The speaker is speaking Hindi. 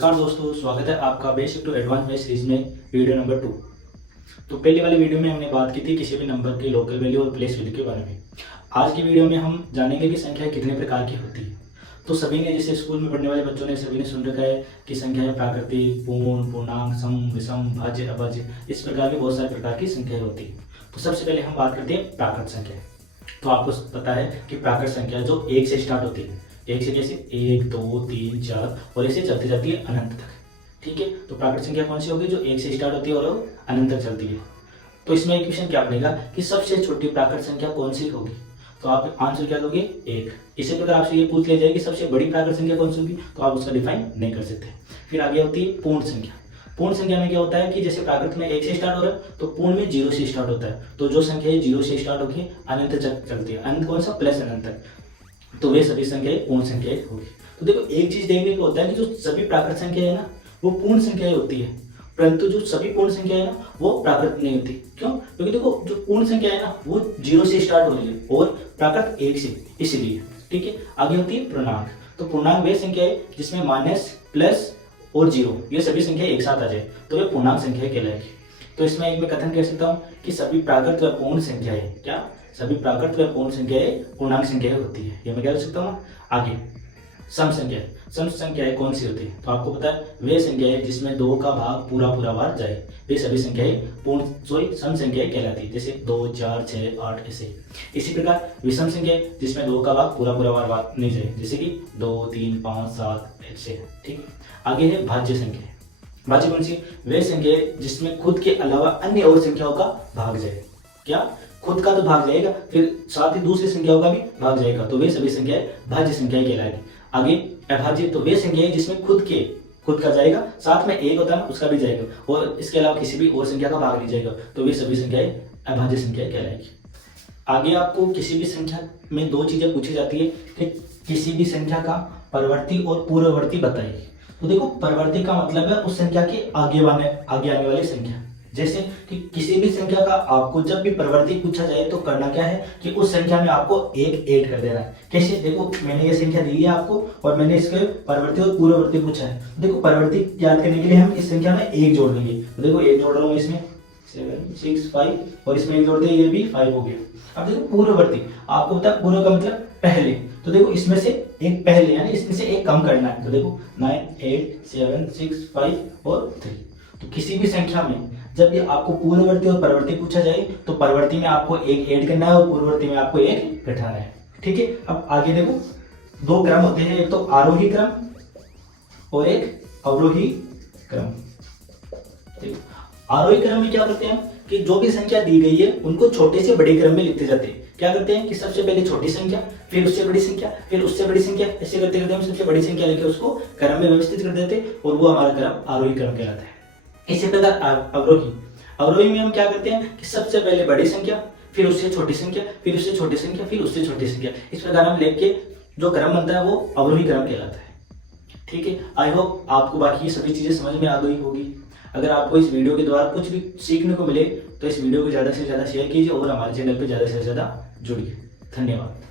नमस्कार दोस्तों, स्वागत है आपका बेसिक टू एडवांस में सीरीज में वीडियो नंबर 2। तो पहले वाली वीडियो में हमने बात की थी किसी भी नंबर की लोकल वैल्यू और प्लेस वैल्यू के बारे में। आज की वीडियो में हम जानेंगे कि संख्या कितने प्रकार की होती है। तो सभी ने, जैसे स्कूल में पढ़ने वाले बच्चों ने सभी ने सुन रखा है कि संख्या है प्राकृतिक, पूर्ण, पूर्णांक, सम, विषम, भाज्य, अभाज्य, इस प्रकार की बहुत सारे प्रकार की संख्याएं होती है। तो सबसे पहले हम बात करते हैं प्राकृत संख्या। तो आपको पता है कि प्राकृत संख्या जो 1 से स्टार्ट होती है, एक से जैसे 1 2 3 4 और ऐसे चलती जाती है अनंत तक। ठीक है, तो प्राकृत संख्या कौन सी होगी? जो 1 से स्टार्ट होती है और अनंत तक चलती है। तो इसमें एक क्वेश्चन क्या बनेगा कि सबसे छोटी प्राकृत संख्या कौन सी होगी? तो आप आंसर क्या दोगे? 1। इसी प्रकार आपसे ये पूछ लिया जाए कि सबसे बड़ी प्राकृत संख्या कौन सी होगी, तो आप उसका डिफाइन नहीं कर सकते। फिर आगे होती है पूर्ण संख्या। पूर्ण संख्या में क्या होता है कि जैसे प्राकृत में 1 से स्टार्ट हो रहा है, तो पूर्ण में 0 से स्टार्ट होता है। तो जो संख्या 0 से स्टार्ट होगी अनंत तक चलती है। अनंत कौन सा? प्लस अनंत तक। तो वे सभी संख्याएं पूर्ण संख्याएं होगी। तो देखो, एक चीज देखने को होता है कि जो सभी प्राकृत संख्या है ना, वो पूर्ण संख्याएं होती है, परंतु जो सभी पूर्ण संख्या है ना, वो प्राकृत नहीं होती। क्यों? क्योंकि देखो, जो पूर्ण संख्या है ना, वो 0 से स्टार्ट हो रही है और प्राकृत 1 से, इसलिए। ठीक है, आगे होती है पूर्णांक। तो पूर्णांक वे संख्या है जिसमें माइनस, प्लस और 0 ये सभी संख्या एक साथ आ जाए, तो वे पूर्णांक संख्या कहलाएगी। तो इसमें एक मैं कथन कह सकता हूँ कि सभी प्राकृत व पूर्ण संख्याएं, क्या सभी प्राकृत व पूर्ण संख्याएं पूर्णांक संख्याएं होती है, ये मैं कह सकता हूँ। आगे सम संख्या। सम संख्याएं कौन सी होती है? तो आपको पता है वे संख्याएं जिसमें 2 का भाग पूरा बार जाए, वे सभी संख्याएं सम संख्याएं कहलाती है। जैसे 2 4 6 8 ऐसे। इसी प्रकार विषम संख्याएं जिसमें 2 का भाग पूरा बार नहीं जाए, जैसे कि 2 3 5 7 ऐसे। ठीक है, आगे है भाज्य संख्या। भाज्य कौन सी? वे संख्याएं जिसमें खुद के अलावा अन्य और संख्याओं का भाग जाए। क्या? खुद का तो भाग जाएगा, फिर साथ ही दूसरी संख्याओं का भी भाग जाएगा, तो वे सभी संख्याएं भाज्य संख्याएं कहलाएगी। आगे अभाज्य। तो वे संख्याएं जिसमें खुद का जाएगा, साथ में एक होता है उसका भी जाएगा, और इसके अलावा किसी भी और संख्या का भाग नहीं जाएगा, तो वे सभी संख्याएं अभाज्य संख्याएं कहलाएगी। आगे आपको किसी भी संख्या में 2 चीजें पूछी जाती है कि किसी भी संख्या का परवर्ती और पूर्ववर्ती बताइए। तो देखो, परवर्ती का मतलब है उस संख्या के आगे आने वाली संख्या। जैसे कि किसी भी संख्या का आपको जब भी परवर्ती पूछा जाए तो करना क्या है कि उस संख्या में आपको 1 ऐड कर देना है। कैसे? देखो, मैंने ये संख्या दी है आपको और मैंने इसके परवर्ती और पूर्ववर्ती पूछा है। देखो, परवर्ती याद करने के लिए हम इस संख्या में 1 जोड़ देंगे। तो देखो, 1 जोड़ रहा हूँ इसमें 7 6 5 और इसमें 1 जोड़ते हैं, ये भी 5 हो गया। अब देखो पूर्ववर्ती, आपको पता है पूर्व का मतलब पहले। तो देखो, इसमें से एक पहले यानी इसमें से एक कम करना है। तो देखो 9 8 7 6 5 और 3। तो किसी भी संख्या में जब ये आपको पूर्ववर्ती और परवर्ती पूछा जाए तो परवर्ती में आपको 1 ऐड करना है और पूर्ववर्ती में आपको 1 घटाना है। ठीक है, अब आगे देखो, 2 क्रम होते हैं, एक तो आरोही क्रम और एक अवरोही क्रम। आरोही क्रम में क्या करते हैं कि जो भी संख्या दी गई है उनको छोटे से बड़े क्रम में लिखते जाते हैं। क्या करते हैं कि सबसे पहले छोटी संख्या, फिर उससे बड़ी संख्या, फिर उससे बड़ी संख्या, ऐसे करते करते हम सबसे बड़ी संख्या लेके उसको क्रम में व्यवस्थित कर देते और वो हमारा क्रम आरोही क्रम कहलाता है। इसी प्रकार अवरोही में हम क्या करते हैं कि सबसे पहले बड़ी संख्या, फिर उससे छोटी संख्या, फिर उससे छोटी संख्या, फिर उससे छोटी संख्या, इस प्रकार हम लेके जो क्रम बनता है वो अवरोही क्रम कहलाता है। ठीक है, आई होप आपको बाकी सभी चीजें समझ में आ गई होगी। अगर आपको इस वीडियो के द्वारा कुछ भी सीखने को मिले तो इस वीडियो को ज्यादा से ज्यादा शेयर कीजिए और हमारे चैनल पर ज्यादा से ज्यादा जुड़िए। धन्यवाद।